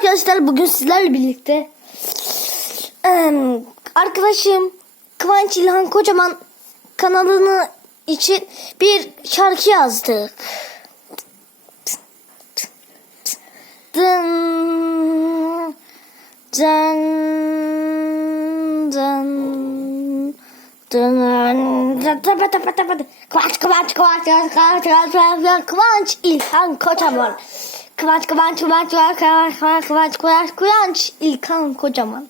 arkadaşlar bugün sizlerle birlikte arkadaşım Kıvanç İlhan Kocaman kanalını için bir şarkı yazdık. Dın, dın, dın, dın, Kıvanç, Kıvanç, Kıvanç, Kıvanç, Kıvanç, Kıvanç, Kıvanç İlhan Kocaman. Kıvanç, Kıvanç, Kıvanç, Kıvanç, Kıvanç, Kıvanç, Kıvanç, Kıvanç, Kıvanç İlhan Kocaman.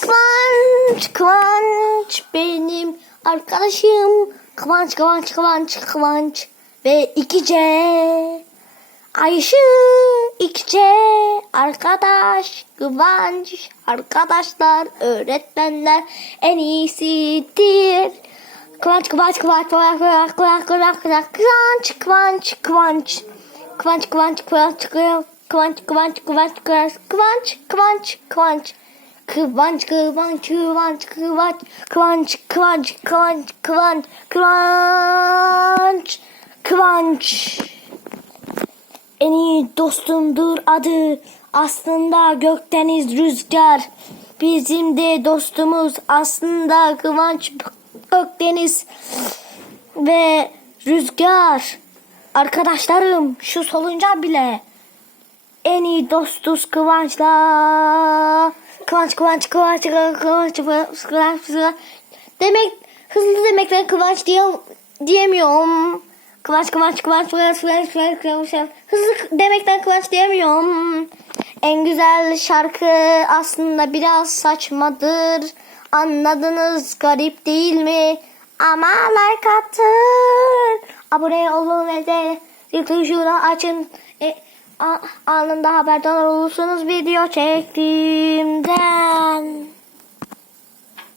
Kıvanç, Kıvanç benim arkadaşım. Kıvanç, Kıvanç, Kıvanç, Kıvanç ve ikice. Ayşe, İkçe, arkadaş, Kıvanç, arkadaşlar, öğretmenler en iyisidir. Kıvanç, Kıvanç, Kıvanç, Kıvanç, Kıvanç, Kıvanç, Kıvanç, Kıvanç, Kıvanç, Kıvanç, Kıvanç, Kıvanç, Kıvanç, Kıvanç, Kıvanç, Kıvanç, Kıvanç, Kıvanç, Kıvanç, Kıvanç, Kıvanç, Kıvanç, Kıvanç, Kıvanç, Kıvanç, Kıvanç, Kıvanç, Kıvanç, Kıvanç. En iyi dostumdur adı aslında Gökdeniz Rüzgar. Bizim de dostumuz aslında Kıvanç Gökdeniz ve Rüzgar. Arkadaşlarım şu solunca bile en iyi dostuz Kıvanç'la. Kıvanç, Kıvanç, Kıvanç, Kıvanç, Kıvanç, Kıvanç, Kıvanç, Kıvanç. Demek, hızlı demekten Kıvanç diye, diyemiyorum. Kıvanç, Kıvanç, Kıvanç, Kıvanç, Kıvanç, Kıvanç, Kıvanç, Kıvanç. Hızlı demekten Kıvanç diyemiyorum. En güzel şarkı aslında biraz saçmadır. Anladınız garip değil mi? Ama like atın. Abone olun ve de tuşunu açın. E, anında haberdar olursunuz video çektiğimden.